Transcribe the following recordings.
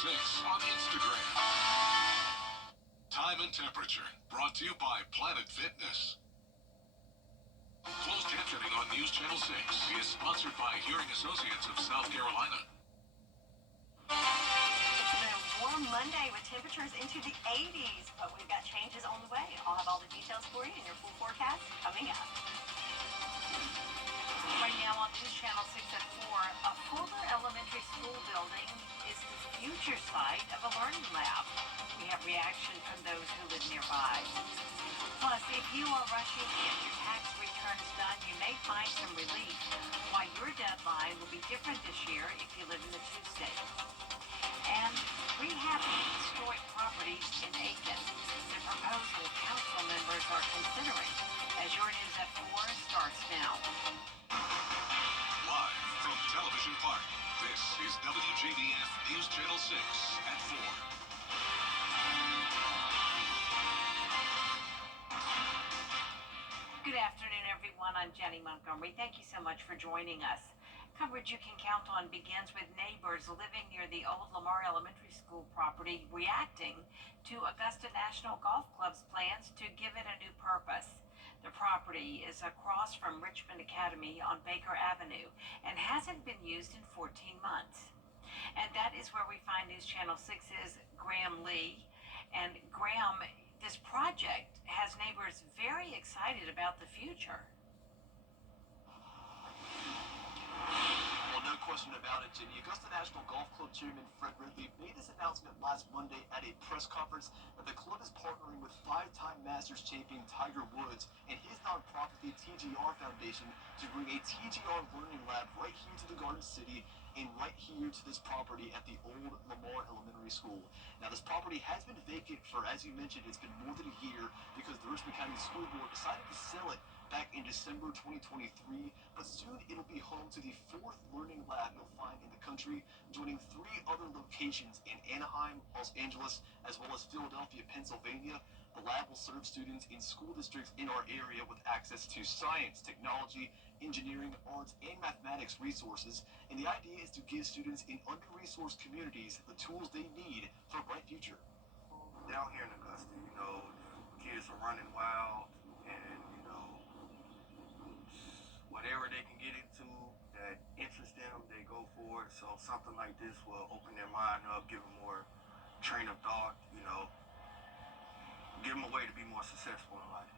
6 on Instagram. Time and temperature brought to you by Planet Fitness. Closed captioning on News Channel 6 is sponsored by Hearing Associates of South Carolina. It's been a warm Monday with temperatures into the 80s, but we've got changes on the way. I'll have all the details for you in your full forecast coming up. Right now on News Channel 6 at 4, a Fuller Elementary School building is the future site of a learning lab. We have reaction from those who live nearby. Plus, if you are rushing to get your tax returns done, you may find some relief. Why your deadline will be different this year if you live in the two states. And rehabbing historic properties in Aiken, the proposal council members are considering. As your News at 4 starts now. Live from Television Park, this is WJBF News Channel 6 at 4. Good afternoon, everyone. I'm Jenny Montgomery. Thank you so much for joining us. Coverage you can count on begins with neighbors living near the old Lamar Elementary School property reacting to Augusta National Golf Club's plans to give it a new purpose. The property is across from Richmond Academy on Baker Avenue and hasn't been used in 14 months. And that is where we find News Channel 6's Graham Lee. And Graham, this project has neighbors very excited about the future. Well, no question about it, Jenny. Augusta National Golf Club Chairman Fred Ridley made this announcement last Monday at a press conference that the club is partnering with five-time Masters champion Tiger Woods and his nonprofit, the TGR Foundation, to bring a TGR learning lab right here to the Garden City and right here to this property at the old Lamar Elementary School. Now, this property has been vacant for, as you mentioned, it's been more than a year because the Richmond County School Board decided to sell it back in December 2023, but soon it'll be home to the fourth learning lab you'll find in the country, joining 3 other locations in Anaheim, Los Angeles, as well as Philadelphia, Pennsylvania. The lab will serve students in school districts in our area with access to science, technology, engineering, arts, and mathematics resources. And the idea is to give students in under-resourced communities the tools they need for a bright future. Down here in Augusta, kids are running wild, and whatever they can get into that interests them, they go for it. So something like this will open their mind up, give them more train of thought, give them a way to be more successful in life.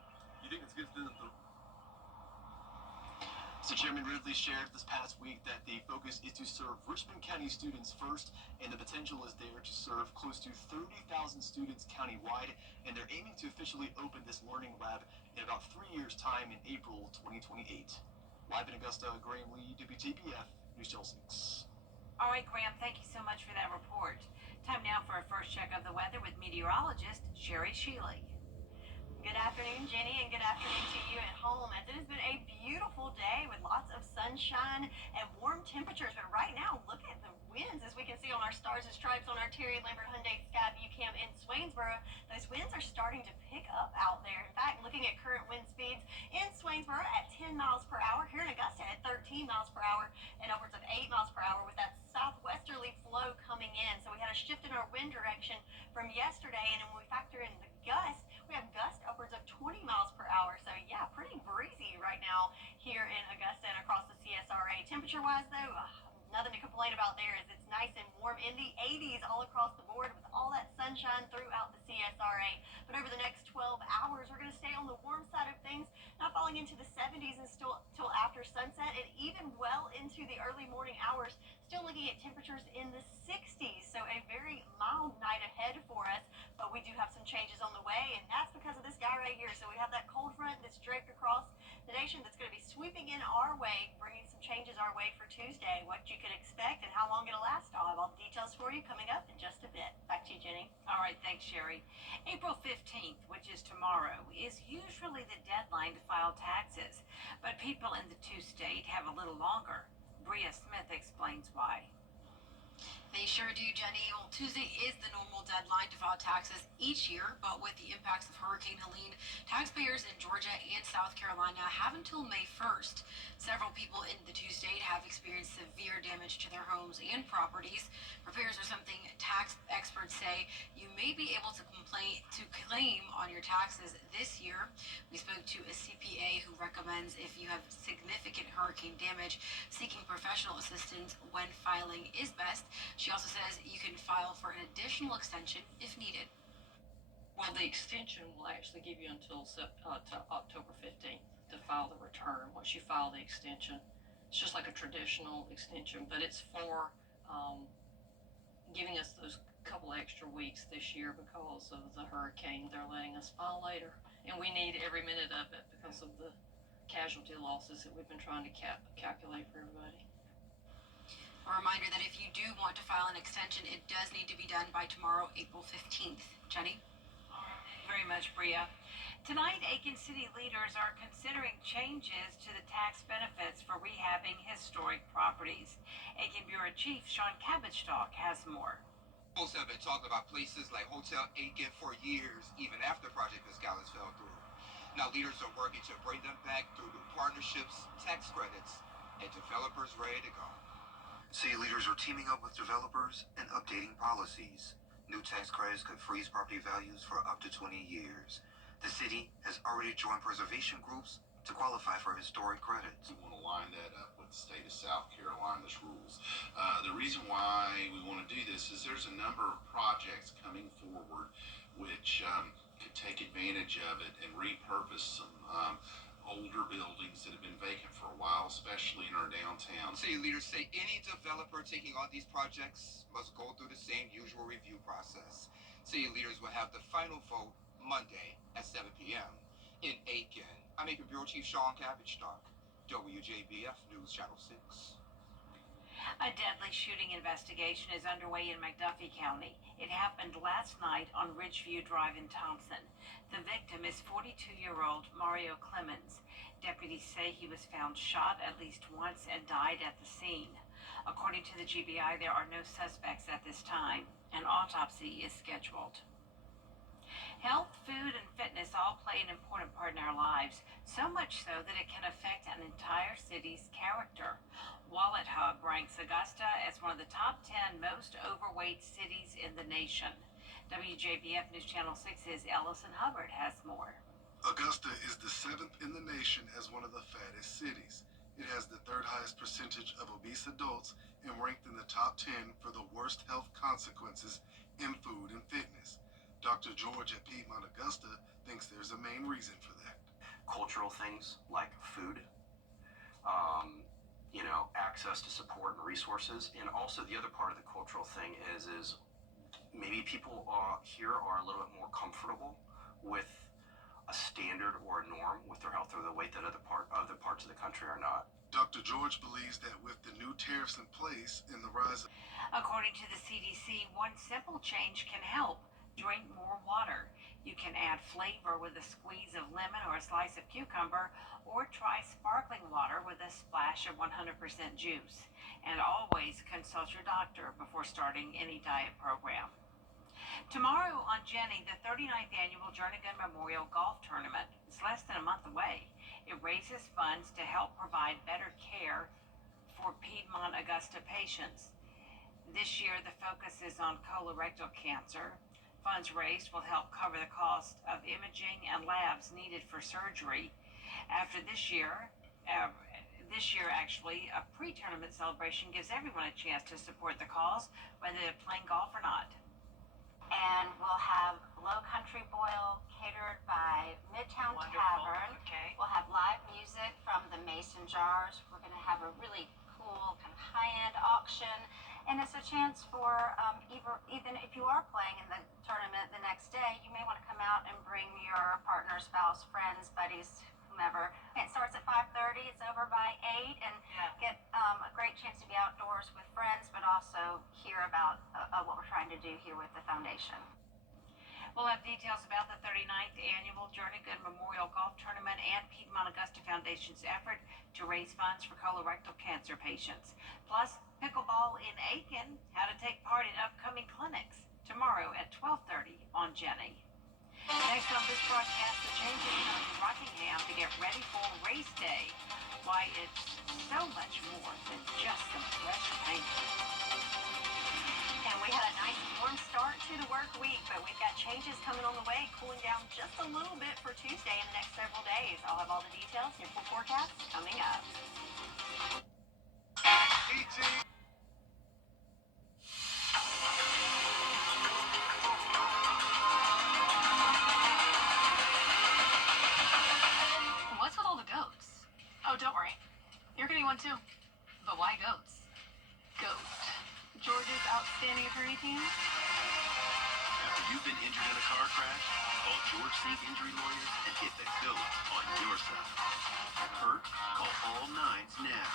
You think it's good for them? So Chairman Ridley shared this past week that the focus is to serve Richmond County students first, and the potential is there to serve close to 30,000 students countywide, and they're aiming to officially open this learning lab in about 3 years' time in April 2028. Live in Augusta, Graham Lee, WJBF, News Channel 6. All right, Graham, thank you so much for that report. Time now for a first check of the weather with meteorologist Sherry Shealy. Good afternoon, Jenny, and good afternoon to you at home, as it has been a beautiful day with lots of sunshine and warm temperatures. But right now, look at the winds, as we can see on our Stars and Stripes on our Terry Lambert Hyundai Skyview Cam in Swainsboro. Those winds are starting to pick up out there. In fact, looking at current wind speeds in Swainsboro at 10 miles per hour, here in Augusta at 13 miles per hour, and upwards of 8 miles per hour with that southwesterly flow coming in. So we had a shift in our wind direction from yesterday, and when we factor in the gusts, we have gusts upwards of 20 miles per hour. So yeah, pretty breezy right now here in Augusta and across the CSRA. Temperature-wise, though, nothing to complain about there, as it's nice and warm in the 80s all across the board with all that sunshine throughout the CSRA. But over the next 12 hours, we're going to stay on the warm side of things, not falling into the 70s and still till after sunset, and even well into the early morning hours, still looking at temperatures in the 60s. So a very mild night ahead for us, but we do have some changes on the way, and that's because of this guy right here. So we have that cold front that's draped across the nation that's going to be sweeping in our way, bringing some changes our way for Tuesday. What you can expect and how long it'll last, I'll have all the details for you coming up in just a bit. Back to you, Jenny. All right, thanks, Sherry. April 15th, which is tomorrow, is usually the deadline to file taxes, but people in the two-state have a little longer. Bria Smith explains why. They sure do, Jenny. Well, Tuesday is the normal deadline to file taxes each year, but with the impacts of Hurricane Helene, taxpayers in Georgia and South Carolina have until May 1st. Several people in the two-state have experienced severe damage to their homes and properties. Repairs are something tax experts say you may be able to claim on your taxes this year. We spoke to a CPA who recommends if you have significant hurricane damage, seeking professional assistance when filing is best. She also says you can file for an additional extension if needed. Well, the extension will actually give you until to October 15th to file the return. Once you file the extension, it's just like a traditional extension, but it's for giving us those couple extra weeks this year because of the hurricane. They're letting us file later, and we need every minute of it because of the casualty losses that we've been trying to calculate for everybody. A reminder that if you do want to file an extension, it does need to be done by tomorrow, April 15th. Jenny? Thank you very much, Bria. Tonight, Aiken City leaders are considering changes to the tax benefits for rehabbing historic properties. Aiken Bureau Chief Sean Cabbage-Talk has more. Folks have been talking about places like Hotel Aiken for years, even after Project Escalus fell through. Now leaders are working to bring them back through new partnerships, tax credits, and developers ready to go. City leaders are teaming up with developers and updating policies. New tax credits could freeze property values for up to 20 years. The city has already joined preservation groups to qualify for historic credits. We want to line that up with the state of South Carolina's rules. The reason why we want to do this is there's a number of projects coming forward which could take advantage of it and repurpose some older buildings that have been vacant for a while, especially in our downtown. City leaders say any developer taking on these projects must go through the same usual review process. City leaders will have the final vote Monday at 7 p.m. in Aiken. I'm Aiken Bureau Chief Sean Cabbage-Talk, WJBF News Channel 6. A deadly shooting investigation is underway in McDuffie County. It happened last night on Ridgeview Drive in Thompson. The victim is 42-year-old Mario Clemens. Deputies say he was found shot at least once and died at the scene. According to the GBI, there are no suspects at this time. An autopsy is scheduled. Health, food, and fitness all play an important part in our lives, so much so that it can affect an entire city's character. Wallet Hub ranks Augusta as one of the top 10 most overweight cities in the nation. WJBF News Channel 6's Ellison Hubbard has more. Augusta is the 7th in the nation as one of the fattest cities. It has the 3rd highest percentage of obese adults and ranked in the top 10 for the worst health consequences in food and fitness. Dr. George at Piedmont Augusta thinks there's a main reason for that. Cultural things like food, access to support and resources, and also the other part of the cultural thing is maybe people here are a little bit more comfortable with a standard or a norm with their health or the weight that other parts of the country are not. Dr. George believes that with the new tariffs in place and the rise of... According to the CDC, one simple change can help. Drink more water. You can add flavor with a squeeze of lemon or a slice of cucumber, or try sparkling water with a splash of 100% juice. And always consult your doctor before starting any diet program. Tomorrow on Jenny, the 39th annual Jernigan Memorial Golf Tournament is less than a month away. It raises funds to help provide better care for Piedmont Augusta patients. This year, the focus is on colorectal cancer. Funds raised will help cover the cost of imaging and labs needed for surgery. After this year actually, a pre-tournament celebration gives everyone a chance to support the cause, whether they're playing golf or not. And we'll have Low Country Boil catered by Midtown Tavern. Okay. We'll have live music from the Mason Jars. We're going to have a really cool kind of high-end auction. And it's a chance for, even if you are playing in the tournament the next day, you may want to come out and bring your partner, spouse, friends, buddies, whomever. It starts at 5:30. It's over by 8, and get a great chance to be outdoors with friends, but also hear about what we're trying to do here with the foundation. We'll have details about the 39th annual Jernigan Memorial Golf Tournament and Piedmont Augusta Foundation's effort to raise funds for colorectal cancer patients. Plus, pickleball in Aiken, how to take part in upcoming clinics. Tomorrow at 12:30 on Jenny. Next on this broadcast, the change in Rockingham to get ready for race day. why it's so much more than just some fresh paint. And we had a nice warm start to the work week, but we've got changes coming on the way, cooling down just a little bit for Tuesday and the next several days. I'll have all the details in your full forecast coming up. What's with all the goats? Oh, don't worry. You're getting one too. But why goats? Goat. Georgia's outstanding attorney team. After you've been injured in a car crash, call George Sink Injury Lawyers and get the GOAT on your side. Hurt? Call all nines now.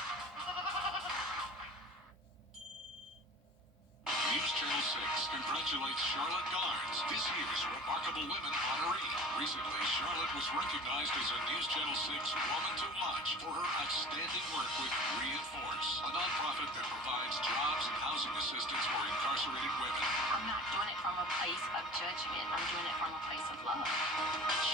News Channel 6 congratulates Charlotte Garnes, this year's Remarkable Women honoree. Recently, Charlotte was recognized as a News Channel 6 Woman to Watch for her outstanding work with Reinforce, a nonprofit that provides jobs and housing assistance for incarcerated women. I'm not doing it from a place of judgment. I'm doing it from a place of love.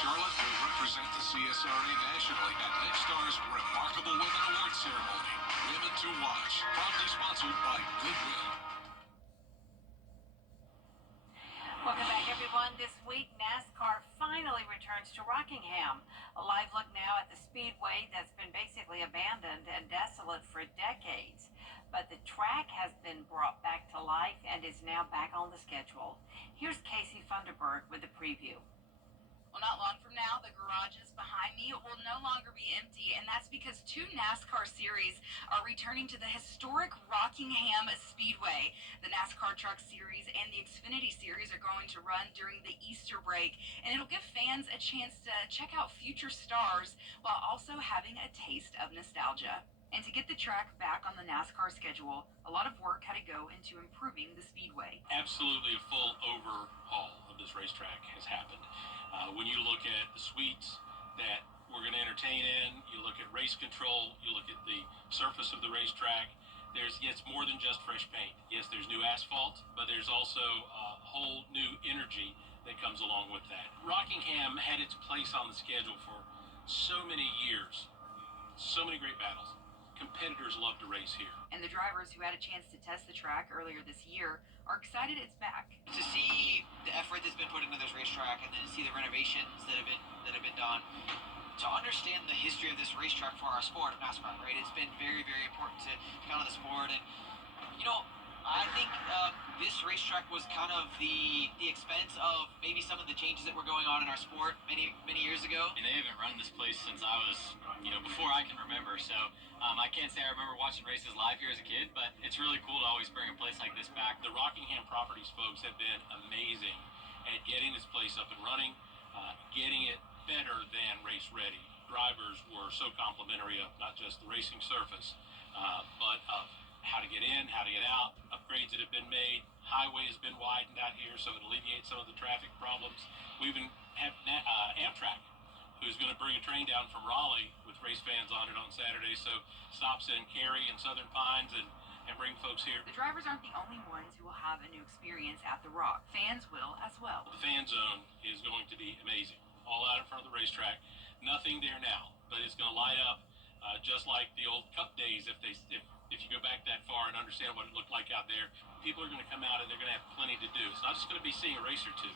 Charlotte will represent the CSRA nationally at next star's Remarkable Women Award ceremony. Women to Watch, proudly sponsored by Goodwill. Welcome back, everyone. This week, NASCAR finally returns to Rockingham. A live look now at the speedway that's been basically abandoned and desolate for decades. But the track has been brought back to life and is now back on the schedule. Here's Casey Funderburg with a preview. Well, not long from now, the garages behind me will no longer be empty, and that's because two NASCAR series are returning to the historic Rockingham Speedway. The NASCAR Truck Series and the Xfinity Series are going to run during the Easter break, and it'll give fans a chance to check out future stars while also having a taste of nostalgia. And to get the track back on the NASCAR schedule, a lot of work had to go into improving the speedway. Absolutely a full overhaul of this racetrack has happened. When you look at the suites that we're going to entertain in, you look at race control, you look at the surface of the racetrack, it's more than just fresh paint. Yes, there's new asphalt, but there's also a whole new energy that comes along with that. Rockingham had its place on the schedule for so many years, so many great battles. Competitors love to race here. And the drivers who had a chance to test the track earlier this year are excited it's back. To see the effort that's been put into this racetrack, and then to see the renovations that have been done, to understand the history of this racetrack for our sport of NASCAR, right? It's been very, very important to kind of the sport, and I think this racetrack was kind of the expense of maybe some of the changes that were going on in our sport many years ago. And they haven't run this place since I was, before I can remember. So I can't say I remember watching races live here as a kid, but it's really cool to always bring a place like this back. The Rockingham Properties folks have been amazing at getting this place up and running, getting it better than race ready. Drivers were so complimentary of not just the racing surface, but of how to get in, how to get out, upgrades that have been made. Highway has been widened out here so it alleviates some of the traffic problems. We even have Amtrak, who's going to bring a train down from Raleigh with race fans on it on Saturday, so stops in Cary and Southern Pines and bring folks here. The drivers aren't the only ones who will have a new experience at the Rock. Fans will as well. The fan zone is going to be amazing. All out in front of the racetrack. Nothing there now, but it's going to light up just like the old Cup days. If you go back that far and understand what it looked like out there, people are going to come out and they're going to have plenty to do. It's not just going to be seeing a race or two.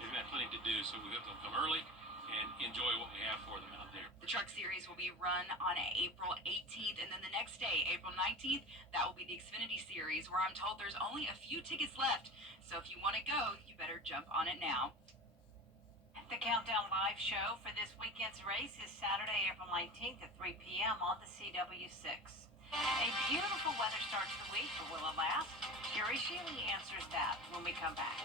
They're going to have plenty to do, so we hope they'll come early and enjoy what we have for them out there. The Truck Series will be run on April 18th, and then the next day, April 19th, that will be the Xfinity Series, where I'm told there's only a few tickets left. So if you want to go, you better jump on it now. The Countdown Live show for this weekend's race is Saturday, April 19th at 3 p.m. on the CW6. A beautiful weather start to the week, but will it last? Gary Shealy answers that when we come back.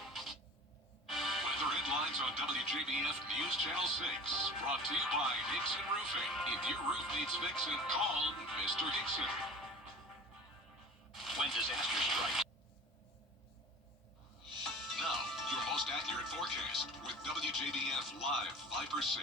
Weather headlines on WJBF News Channel 6. Brought to you by Hickson Roofing. If your roof needs fixing, call Mr. Hickson. When disaster strikes. Now, your most accurate forecast with WJBF Live 5 or 6.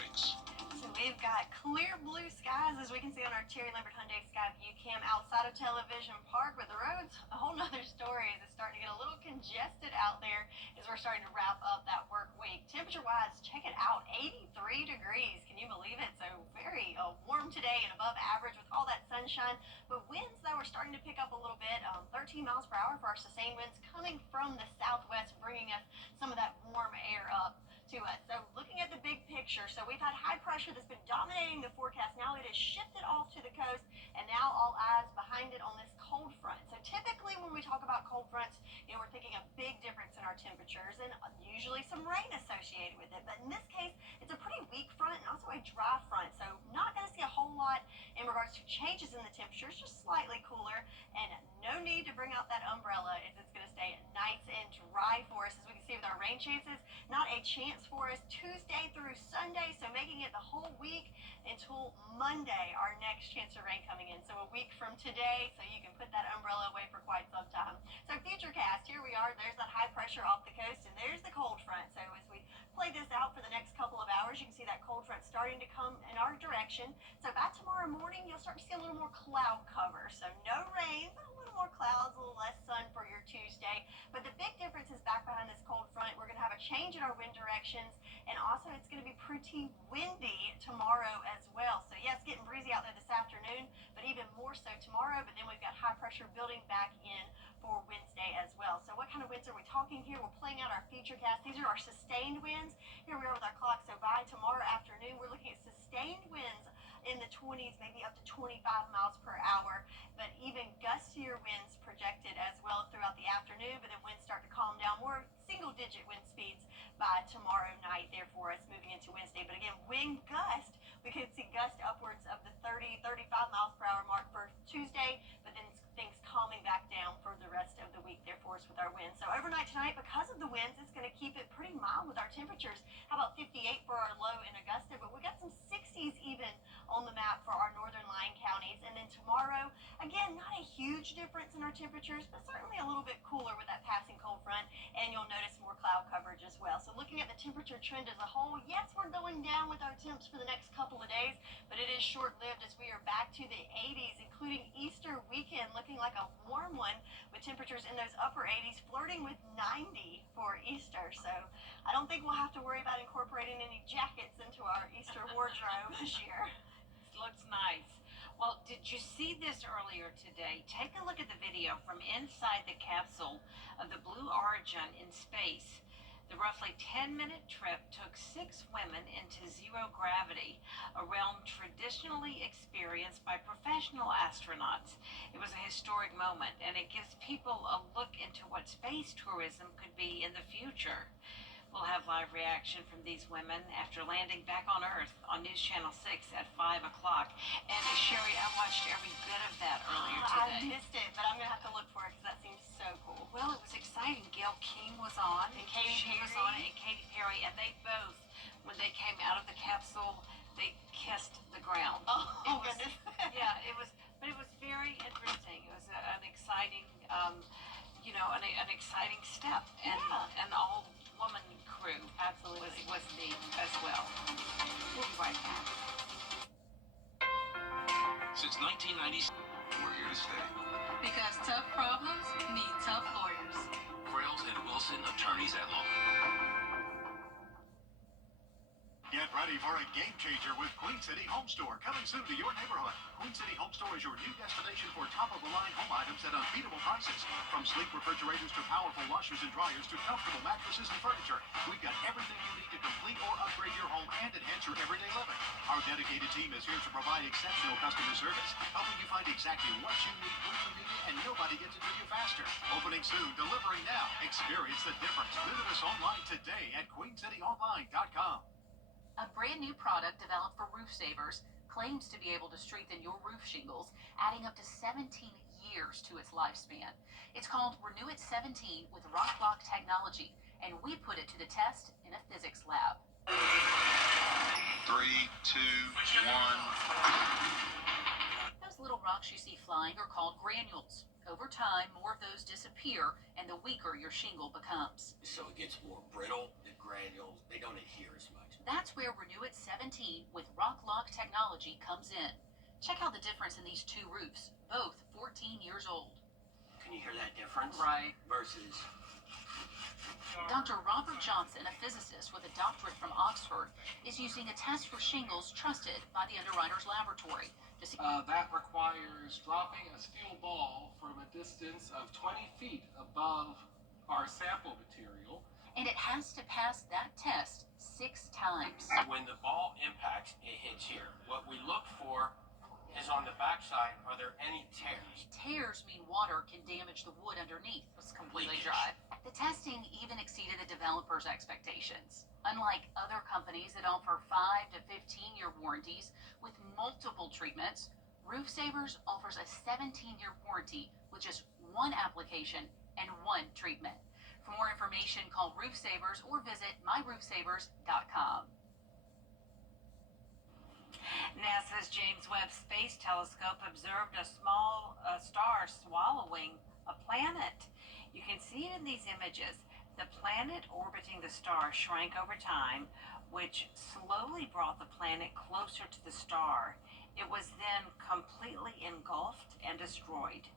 So we've got clear blue skies, as we can see on our Cherry Lambert Hyundai Sky View Cam outside of Television Park, but the roads, a whole nother story, as it's starting to get a little congested out there as we're starting to wrap up that work week. Temperature-wise, check it out, 83 degrees. Can you believe it? So very warm today and above average with all that sunshine. But winds, though, are starting to pick up a little bit. 13 miles per hour for our sustained winds coming from the southwest, bringing us some of that warm air up to us. So looking at the big picture, so we've had high pressure that's been dominating the forecast. Now it has shifted off to the coast, and now all eyes behind it on this cold front. So typically when we talk about cold fronts, we're thinking a big difference in our temperatures and usually some rain associated with it. But in this case, it's a pretty weak front and also a dry front. So not going to see a whole lot in regards to changes in the temperatures, just slightly cooler, and no need to bring out that umbrella if it's going to stay nice and dry for us. As we can see with our rain chances, not a chance for us Tuesday through Sunday, so making it the whole week until Monday, our next chance of rain coming in. So a week from today, so you can put that umbrella away for quite some time. So futurecast, here we are. There's that high pressure off the coast, and there's the cold front. So as we play this out for the next couple of hours, you can see that cold front starting to come in our direction. So by tomorrow morning, you'll start to see a little more cloud cover. So no rain, but a little more clouds, a little less sun for your Tuesday. But the big difference is back behind this cold front, we're going to have a change in our wind directions, and also it's going to be pretty windy tomorrow as well. So yes, getting breezy out there this afternoon, but even more so tomorrow. But then we've got high pressure building back in for Wednesday as well. So what kind of winds are we talking here? We're playing out our futurecast. These are our sustained winds. Here we are with our clock. So by tomorrow afternoon, we're looking at sustained winds in the 20s, maybe up to 25 miles per hour, but even gustier winds projected as well throughout the afternoon. But then winds start to calm down, more single-digit wind speeds by tomorrow night there for us moving into Wednesday. But again, wind gust, we could see gusts upwards of the 30, 35 miles per hour mark for Tuesday, but then things calming back down for the rest of the week there for us with our winds. So overnight tonight, because of the winds, it's going to keep it pretty mild with our temperatures. How about 58 for our low in Augusta? But we got some 60s even on the map for our northern line counties. And then tomorrow, again, not a huge difference in our temperatures, but certainly a little bit cooler with that passing cold front. And you'll notice more cloud coverage as well. So looking at the temperature trend as a whole, yes, we're going down with our temps for the next couple of days, but it is short-lived as we are back to the 80s, including Easter weekend looking like a warm one with temperatures in those upper 80s, flirting with 90 for Easter. So I don't think we'll have to worry about incorporating any jackets into our Easter wardrobe this year. Looks nice. Well, did you see this earlier today? Take a look at the video from inside the capsule of the Blue Origin in space. The roughly 10-minute trip took 6 women into zero gravity, a realm traditionally experienced by professional astronauts. It was a historic moment, and it gives people a look into what space tourism could be in the future. We'll have live reaction from these women after landing back on Earth on News Channel 6 at 5 o'clock. And Sherry, I watched every bit of that earlier today. I missed it, but I'm going to have to look for it because that seems so cool. Well, it was exciting. Gail King was on, And Katy was on it, and Katy Perry, and they both, when they came out of the capsule, they kissed the ground. Oh goodness. Yeah, but it was very interesting. It was an exciting, an exciting step, and an all-woman crew Absolutely. was neat as well. We'll be right back. Since 1996, We're here to stay. Because tough problems need tough lawyers. Krells and Wilson, attorneys at law. Get ready for a game changer with Queen City Home Store, coming soon to your neighborhood. Queen City Home Store is your new destination for top-of-the-line home items at unbeatable prices. From sleek refrigerators to powerful washers and dryers to comfortable mattresses and furniture, we've got everything you need to complete or upgrade your home and enhance your everyday living. Our dedicated team is here to provide exceptional customer service, helping you find exactly what you need, when you need it, and nobody gets it to you faster. Opening soon, delivering now. Experience the difference. Visit us online today at queencityonline.com. A brand new product developed for roof savers claims to be able to strengthen your roof shingles, adding up to 17 years to its lifespan. It's called Renew It 17 with RockBlock technology, and we put it to the test in a physics lab. 3, 2, 1. Those little rocks you see flying are called granules. Over time, more of those disappear, and the weaker your shingle becomes. So it gets more brittle. The granules, they don't adhere as much. That's where Renew It 17 with Rock Lock technology comes in. Check out the difference in these two roofs, both 14 years old. Can you hear that difference? Right. Versus Dr. Robert Johnson, a physicist with a doctorate from Oxford, is using a test for shingles trusted by the Underwriters Laboratory. That requires dropping a steel ball from a distance of 20 feet above our sample material. And it has to pass that test 6 times. When the ball impacts, it hits here. What we look for is on the backside, are there any tears? Tears mean water can damage the wood underneath. It's completely dry. The testing even exceeded the developer's expectations. Unlike other companies that offer 5 to 15-year warranties with multiple treatments, Roof Savers offers a 17-year warranty with just 1 application and 1 treatment. For more information, call Roof Savers or visit myroofsavers.com. NASA's James Webb Space Telescope observed a small star swallowing a planet. You can see it in these images. The planet orbiting the star shrank over time, which slowly brought the planet closer to the star. It was then completely engulfed and destroyed.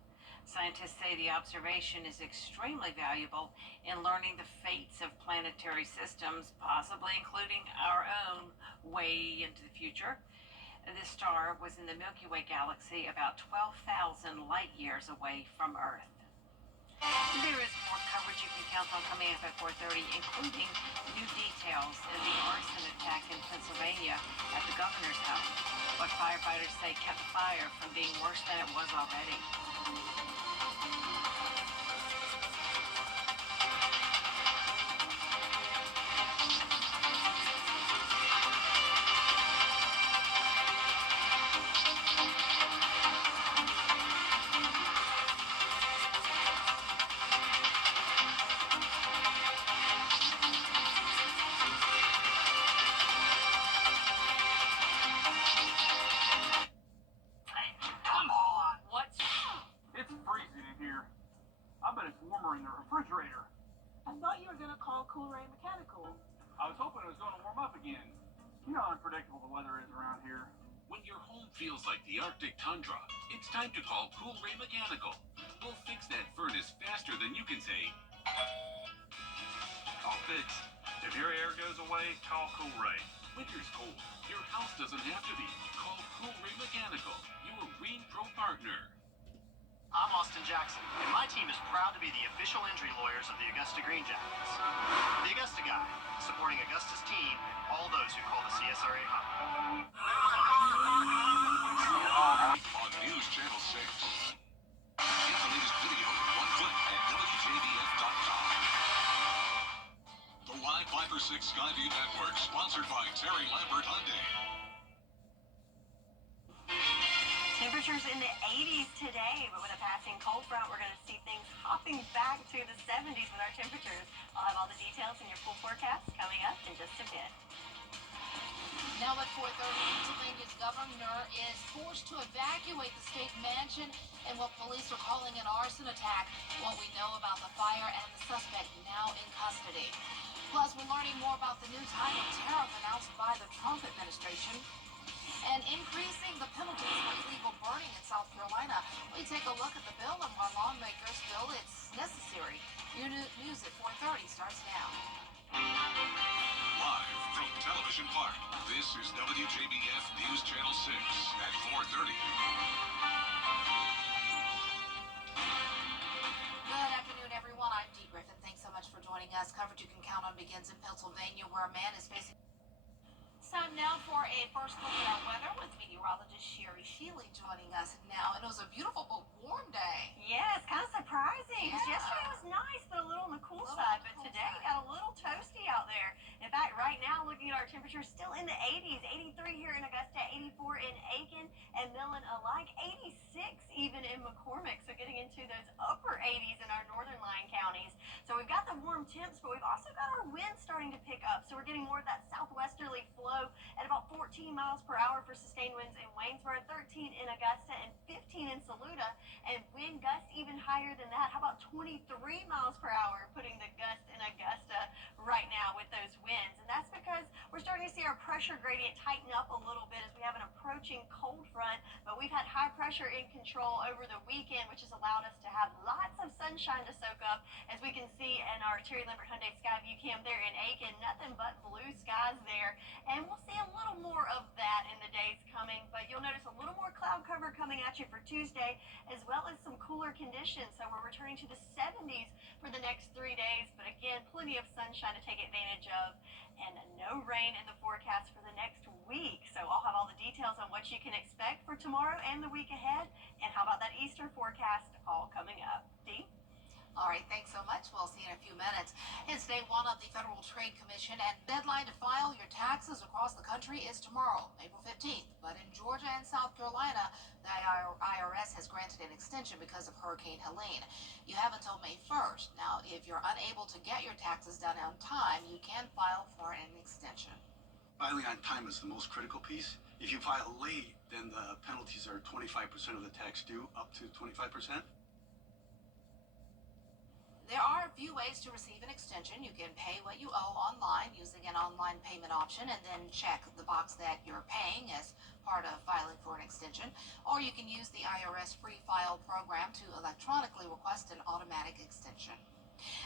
Scientists say the observation is extremely valuable in learning the fates of planetary systems, possibly including our own, way into the future. This star was in the Milky Way galaxy about 12,000 light years away from Earth. There is more coverage you can count on coming up at 4:30, including new details in the arson attack in Pennsylvania at the governor's home. What firefighters say kept the fire from being worse than it was already. It's freezing in here. I bet it's warmer in the refrigerator. I thought you were going to call Cool Ray Mechanical. I was hoping it was going to warm up again. You know how unpredictable the weather is around here. When your home feels like the Arctic tundra, it's time to call Cool Ray Mechanical. We'll fix that furnace faster than you can say, All fixed. If your air goes away, call Cool Ray. winter's cold. Your house doesn't have to be. Call Cool Ray Mechanical, your Rain Pro partner. I'm Austin Jackson, and my team is proud to be the official injury lawyers of the Augusta Green Jackets. The Augusta Guy, supporting Augusta's team and all those who call the CSRA home. On News Channel 6. Get the latest video in one click at WJBF.com. The Live 5 or 6 Skyview Network, sponsored by Terry Lambert Hyundai. Temperatures in the 80s today, but with a passing cold front, we're going to see things hopping back to the 70s with our temperatures. I'll have all the details in your full forecast coming up in just a bit. Now at 4:30, Pennsylvania's governor is forced to evacuate the state mansion in what police are calling an arson attack. What we know about the fire and the suspect now in custody. Plus, we're learning more about the new type of tariff announced by the Trump administration and increasing the penalties for illegal burning in South Carolina. We take a look at the bill and why lawmakers feel it's necessary. Your news at 4:30 starts now. Live from Television Park, this is WJBF News Channel 6 at 4:30. Good afternoon, everyone. I'm Dee Griffin. Thanks so much for joining us. Coverage you can count on begins in Pennsylvania, where a man is facing. Time now for a first look at our weather with meteorologist Sherry Sheely joining us now. And it was a beautiful but warm day. Yes, kind of surprising. Yeah. Yesterday was nice, but a little on the cool side. But today got a little toasty out there. In fact, right now, looking at our temperatures, still in the 80s. 83 here in Augusta, 84 in Aiken and Millen alike, 86 even in McCormick. So getting into those upper 80s in our northern line counties. So we've got the warm temps, but we've also got our winds starting to pick up. So we're getting more of that southwesterly flow at about 14 miles per hour for sustained winds in Waynesboro, 13 in Augusta, and 15 in Saluda. And wind gusts even higher than that. How about 23 miles per hour, putting the gust in Augusta right now with those winds? And that's because we're starting to see see our pressure gradient tighten up a little bit as we have an approaching cold front, but we've had high pressure in control over the weekend, which has allowed us to have lots of sunshine to soak up. As we can see in our Terry Lambert Hyundai Skyview cam there in Aiken, nothing but blue skies there. And we'll see a little more of that in the days coming, but you'll notice a little more cloud cover coming at you for Tuesday, as well as some cooler conditions. So we're returning to the 70s for the next 3 days, but again, plenty of sunshine to take advantage of, and no rain in the forecast for the next week. So I'll have all the details on what you can expect for tomorrow and the week ahead. And how about that Easter forecast all coming up? Dee? All right, thanks so much. We'll see you in a few minutes. It's day one of the Federal Trade Commission, and deadline to file your taxes across the country is tomorrow, April 15th. But in Georgia and South Carolina, the IRS has granted an extension because of Hurricane Helene. You have until May 1st. Now, if you're unable to get your taxes done on time, you can file for an extension. Filing on time is the most critical piece. If you file late, then the penalties are 25% of the tax due, up to 25%. There are a few ways to receive an extension. You can pay what you owe online using an online payment option and then check the box that you're paying as part of filing for an extension. Or you can use the IRS Free File program to electronically request an automatic extension.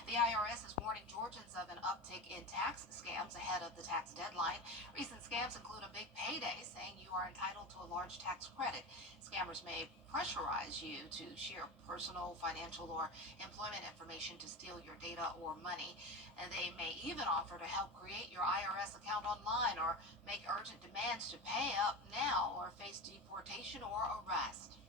The IRS is warning Georgians of an uptick in tax scams ahead of the tax deadline. Recent scams include a big payday saying you are entitled to a large tax credit. Scammers may pressurize you to share personal, financial, or employment information to steal your data or money. And they may even offer to help create your IRS account online or make urgent demands to pay up now or face deportation or arrest.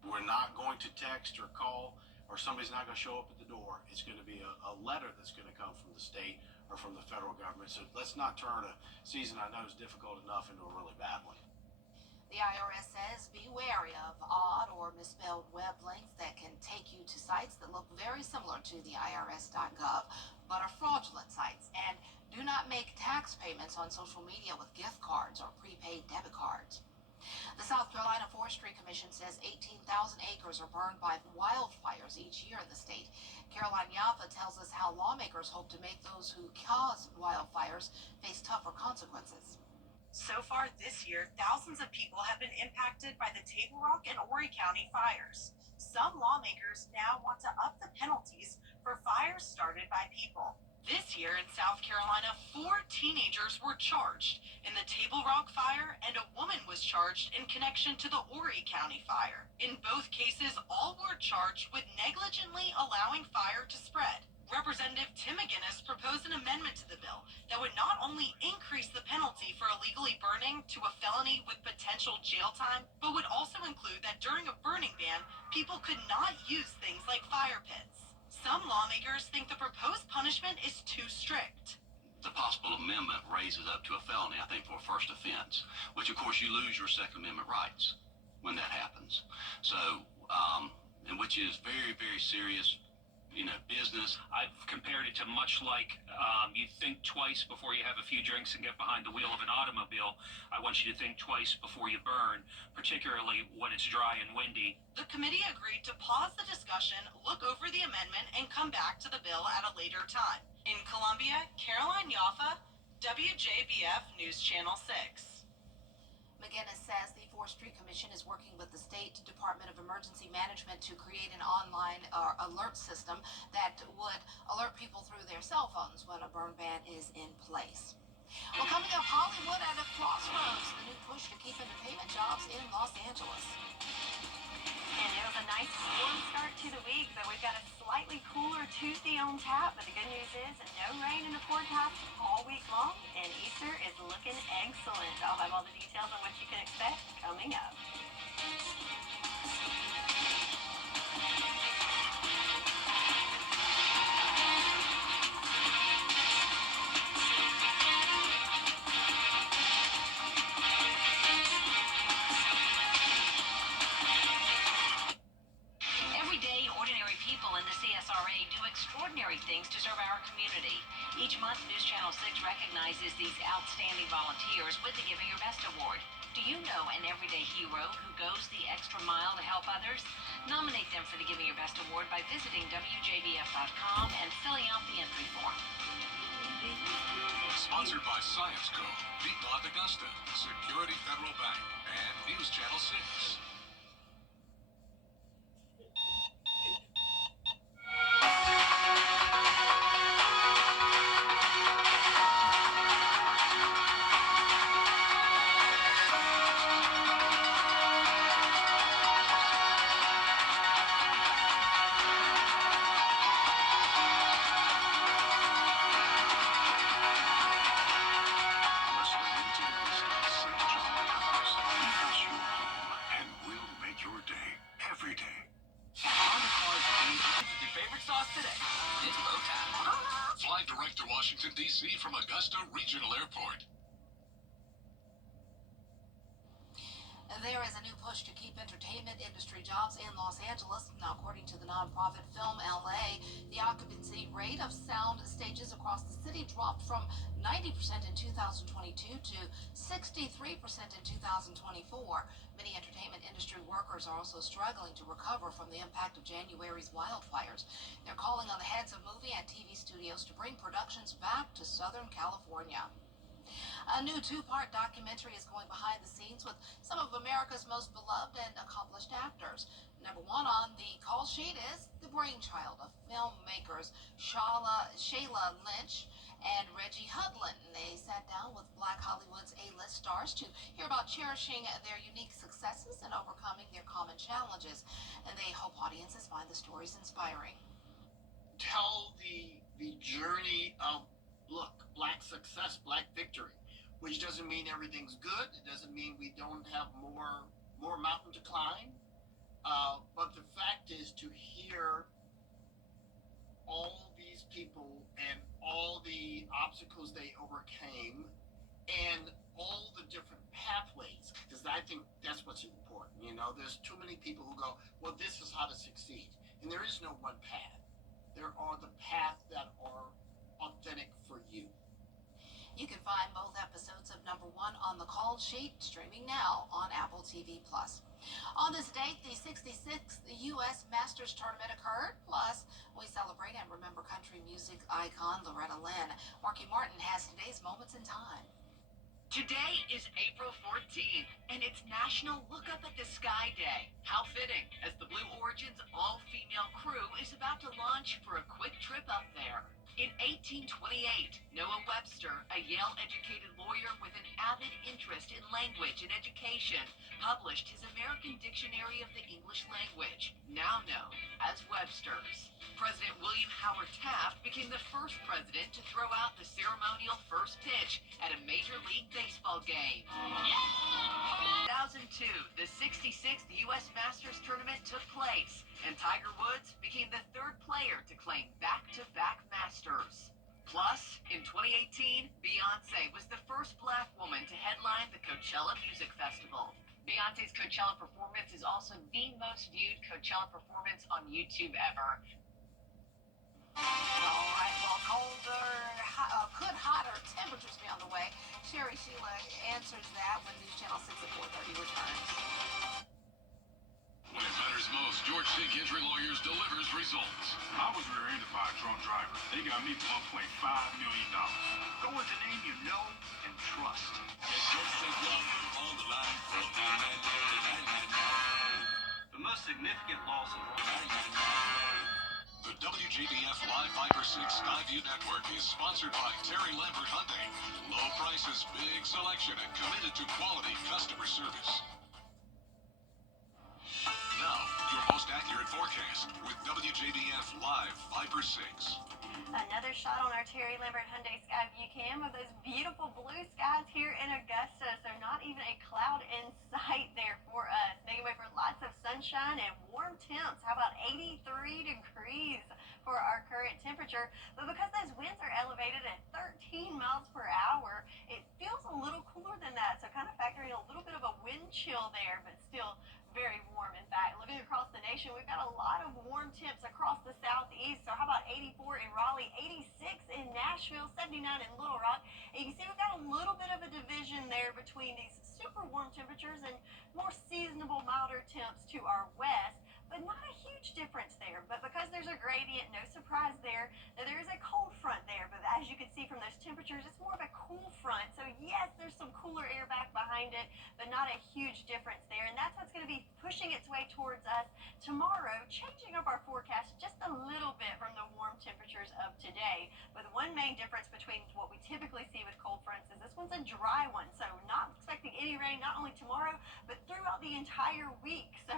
We're not going to text or call, or somebody's not going to show up at the door. It's going to be a letter that's going to come from the state or from the federal government. So let's not turn a season I know is difficult enough into a really bad one. The IRS says be wary of odd or misspelled web links that can take you to sites that look very similar to the IRS.gov, but are fraudulent sites. And do not make tax payments on social media with gift cards or prepaid debit cards. The South Carolina Forestry Commission says 18,000 acres are burned by wildfires each year in the state. Caroline Yaffa tells us how lawmakers hope to make those who cause wildfires face tougher consequences. So far this year, thousands of people have been impacted by the Table Rock and Horry County fires. Some lawmakers now want to up the penalties for fires started by people. This year in South Carolina, 4 teenagers were charged in the Table Rock fire, and a woman was charged in connection to the Horry County fire. In both cases, all were charged with negligently allowing fire to spread. Representative Tim McGinnis proposed an amendment to the bill that would not only increase the penalty for illegally burning to a felony with potential jail time, but would also include that during a burning ban, people could not use things like fire pits. Some lawmakers think the proposed punishment is too strict. The possible amendment raises up to a felony, I think, for a first offense, which of course you lose your Second Amendment rights when that happens. So, and which is very, very serious, business. I've compared it to much like you think twice before you have a few drinks and get behind the wheel of an automobile. I want you to think twice before you burn, particularly when it's dry and windy. The committee agreed to pause the discussion, look over the amendment, and come back to the bill at a later time. In Columbia, Caroline Yaffa, WJBF News Channel 6. McGinnis says the Forestry Commission is working with the State Department of Emergency Management to create an online alert system that would alert people through their cell phones when a burn ban is in place. Well, coming up, Hollywood at a crossroads, the new push to keep entertainment jobs in Los Angeles. And it was a nice warm start to the week, but we've got a slightly cooler Tuesday on tap. But the good news is no rain in the forecast all week long, and Easter is looking excellent. I'll have all the details on what you can expect coming up. Extraordinary things to serve our community. Each month, News Channel 6 recognizes these outstanding volunteers with the Giving Your Best Award. Do you know an everyday hero who goes the extra mile to help others? Nominate them for the Giving Your Best Award by visiting WJBF.com and filling out the entry form. Sponsored by Science Co., Piedmont Augusta, Security Federal Bank, and News Channel 6. Fly direct to Washington, D.C. from Augusta Regional Airport. There is a new push to keep entertainment industry jobs in Los Angeles. Now, according to the nonprofit Film LA, the occupancy rate of sound stages across the city dropped from 90% in 2022 to 63% in 2024. Many entertainment industry workers are also struggling to recover from the impact of January's wildfires. They're calling on the heads of movie and TV studios to bring productions back to Southern California. A new two-part documentary is going behind the scenes with some of America's most beloved and accomplished actors. Number one on the call sheet is the brainchild of filmmakers Shayla Lynch and Reggie Hudlin. They sat down with Black Hollywood's A-list stars to hear about cherishing their unique successes and overcoming their common challenges. And they hope audiences find the stories inspiring. Tell the journey of, look, Black success, Black victory, which doesn't mean everything's good. It doesn't mean we don't have more mountain to climb. But the fact is to hear all these people and all the obstacles they overcame and all the different pathways, because I think that's what's important. You know, there's too many people who go, well, this is how to succeed. And there is no one path. There are the paths that are authentic for you. You can find both episodes of Number One on the call sheet, streaming now on Apple TV+. On this date, the 66th U.S. Masters Tournament occurred. Plus, we celebrate and remember country music icon Loretta Lynn. Marky Martin has today's Moments in Time. Today is April 14th, and it's National Look Up at the Sky Day. How fitting, as the Blue Origin's all-female crew is about to launch for a quick trip up there. In 1828, Noah Webster, a Yale-educated lawyer with an avid interest in language and education, published his American Dictionary of the English Language, now known as Webster's. President William Howard Taft became the first president to throw out the ceremonial first pitch at a Major League Baseball game. 2002, the 66th U.S. Masters Tournament took place, and Tiger Woods became the third player to claim back-to-back Masters. Plus, in 2018, Beyoncé was the first Black woman to headline the Coachella Music Festival. Beyoncé's Coachella performance is also the most viewed Coachella performance on YouTube ever. All right, well, could hotter temperatures be on the way? Sherry Sheila answers that when News Channel 6 at 4:30 returns. When it matters most, George Sink Injury Lawyers delivers results. I was rear-ended by a drunk driver. They got me $1.5 million. Go with the name you know and trust. Get George Sink Lawyers on the line for The most significant loss of The WJBF Live Viper 6 Skyview Network is sponsored by Terry Lambert Hyundai. Low prices, big selection, and committed to quality customer service. Now, your most accurate forecast with WJBF Live Viper 6. Another shot on our Terry Lambert Hyundai Skyview cam of those beautiful blue skies here in Augusta. So not even a cloud in sight there for us. Making way for lots of sunshine and warm temps. How about 83 degrees for our current temperature? But because those winds are elevated at 13 miles per hour, it feels a little cooler than that. So kind of factoring a little bit of a wind chill there, but still very warm. In fact, looking across the nation, we've got a lot of warm temps across the southeast. So how about 84 in Raleigh, 86 in Nashville, 79 in Little Rock. And you can see we've got a little bit of a division there between these super warm temperatures and more seasonable, milder temps to our west. But not a huge difference there. But because there's a gradient, no surprise there, that there is a cold front there. But as you can see from those temperatures. It's more of a cool front. So yes, there's some cooler air back behind it, but not a huge difference there. And that's what's going to be pushing its way towards us tomorrow, changing up our forecast just a little bit from the warm temperatures of today. But the one main difference between what we typically see with cold fronts is this one's a dry one. So not expecting any rain, not only tomorrow, but throughout the entire week. So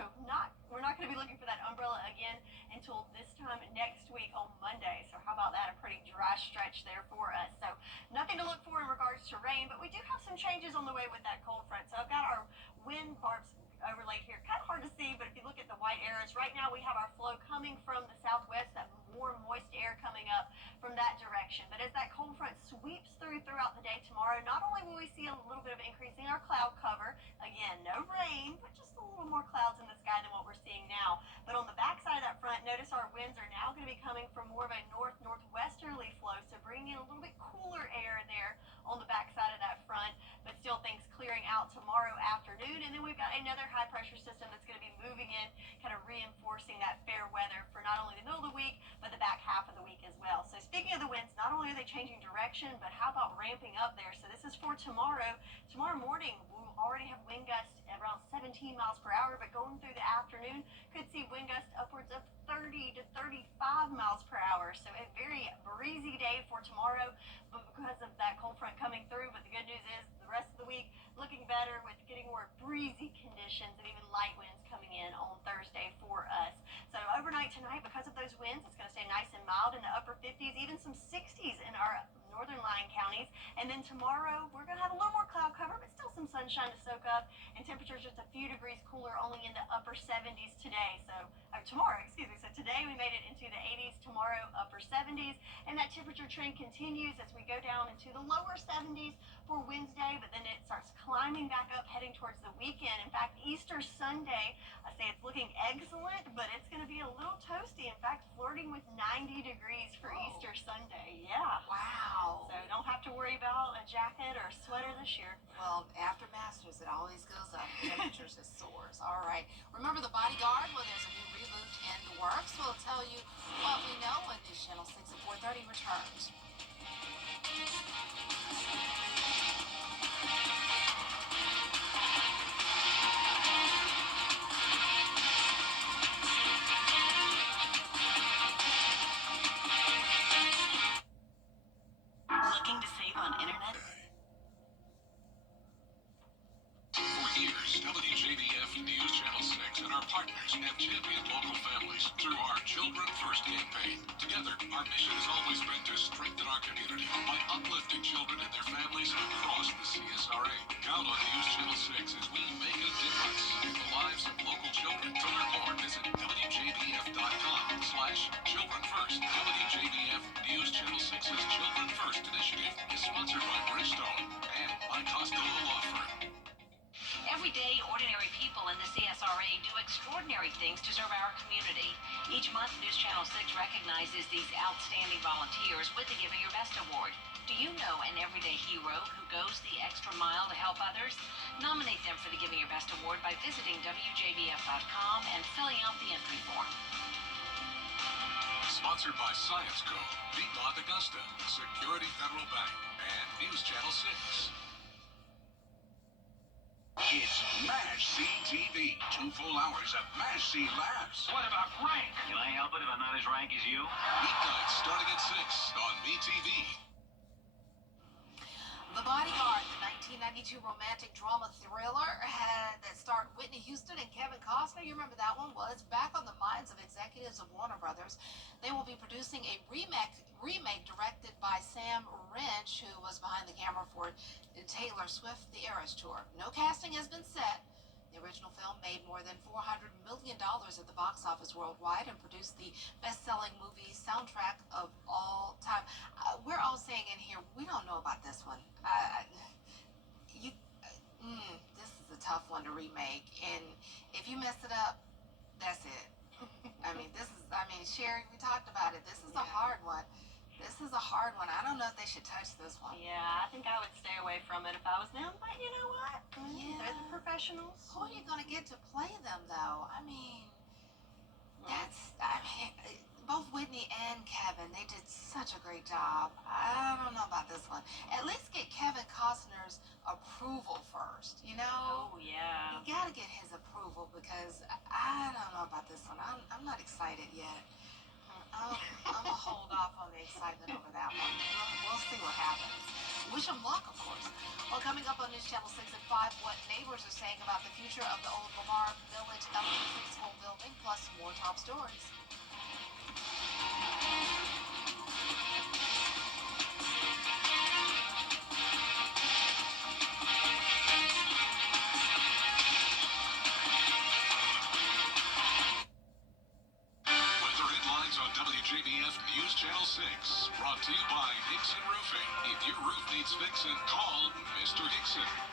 we're not going to be looking for that umbrella again until this time next week on Monday. So how about that? A pretty dry stretch there for us. So nothing to look for in regards to rain, but we do have some changes on the way with that cold front. So I've got our wind barbs overlaid here. Kind of hard to see, but if you look at the white arrows, right now we have our flow coming from the southwest, that warm, moist air coming up from that direction. But as that cold front sweeps throughout the day tomorrow, not only will we see a little bit of increase in our cloud cover, again, no rain, but just a little more clouds in the sky than what we're seeing now. But on the back side of that front, notice our winds are now going to be coming from more of a northwesterly flow, so bringing in a little bit cooler air there on the back side of that front, but still things clearing out tomorrow afternoon. And then we've got another high pressure system that's going to be moving in, kind of reinforcing that fair weather for not only the middle of the week, but the back half of the week as well. So speaking of the winds, not only are they changing direction, but how about ramping up there? So this is for tomorrow. Tomorrow morning, we'll already have wind gusts at around 17 miles per hour, but going through the afternoon, could see wind gusts upwards of 30 to 35 miles per hour. So a very breezy day for tomorrow, but because of that cold front coming through. But the good news is the rest of the week looking better with getting more breezy conditions and even light winds coming in on Thursday for us. So overnight tonight, because of those winds, it's going to stay nice and mild in the upper 50s, even some 60s in our northern lying counties. And then tomorrow, we're going to have a little more cloud cover, but still some sunshine to soak up, and temperatures just a few degrees cooler, only in the upper 70s today. Tomorrow, excuse me. So today we made it into the 80s, tomorrow upper 70s, and that temperature trend continues as we go down into the lower 70s for Wednesday, but then it starts climbing back up heading towards the weekend. In fact, Easter Sunday, I say it's looking excellent, but it's going to be a little toasty. In fact, flirting with 90 degrees for Easter Sunday. Yeah. Wow. So don't have to worry about a jacket or a sweater this year. Well, after Masters, it always goes up. Temperatures just soars. All right. Remember the Bodyguard? Well, there's a new reboot in the works. We'll tell you what we know when News Channel 6 at 4:30 returns. Looking to save on internet? For years, WJBF News Channel 6 and our partners have championed local families through our Children First campaign. Together, our mission has always been to strengthen our community by uplifting children and their families across the CSRA. Count on News Channel 6 as we make a difference in the lives of local children. To learn more, visit WJBF.com/Children First. WJBF News Channel 6's Children First initiative is sponsored by Bridgestone and by Costello Law Firm. Every day, ordinary people in the CSRA do extraordinary things to serve our community. Each month, News Channel 6 recognizes these outstanding volunteers with the Giving Your Best Award. Do you know an everyday hero who goes the extra mile to help others? Nominate them for the Giving Your Best Award by visiting WJBF.com and filling out the entry form. Sponsored by Science Co., Piedmont Augusta, Security Federal Bank, and News Channel 6. It's MASH CTV. 2 full hours of MASH C laughs. What about rank? Can I help it if I'm not as rank as you? Weeknights starting at 6 on MeTV. The Bodyguard, the 1992 romantic drama thriller that starred Whitney Houston and Kevin Costner. You remember that one? Well, it's back on the minds of executives of Warner Brothers. They will be producing a remake directed by Sam Wrench, who was behind the camera for Taylor Swift, The Eras Tour. No casting has been set. The original film made more than $400 million at the box office worldwide and produced the best-selling movie soundtrack of all time. We're all saying in here, we don't know about this one. This is a tough one to remake, and if you mess it up, that's it. Sherry, we talked about it. This is a hard one. This is a hard one. I don't know if they should touch this one. Yeah, I think I would stay away from it if I was them, but you know what? Yeah. They're the professionals. Who are you going to get to play them, though? Both Whitney and Kevin, they did such such a great job. I don't know about this one. At least get Kevin Costner's approval first, you know? Oh, yeah. You gotta get his approval because I don't know about this one. I'm not excited yet. I'm gonna hold off on the excitement over that one. We'll see what happens. Wish him luck, of course. Well, coming up on News Channel 6 at 5, what neighbors are saying about the future of the old Lamar Village Elementary School building, plus more top stories. Weather headlines on WJBF News Channel 6. Brought to you by Hickson Roofing. If your roof needs fixing, call Mr. Hickson.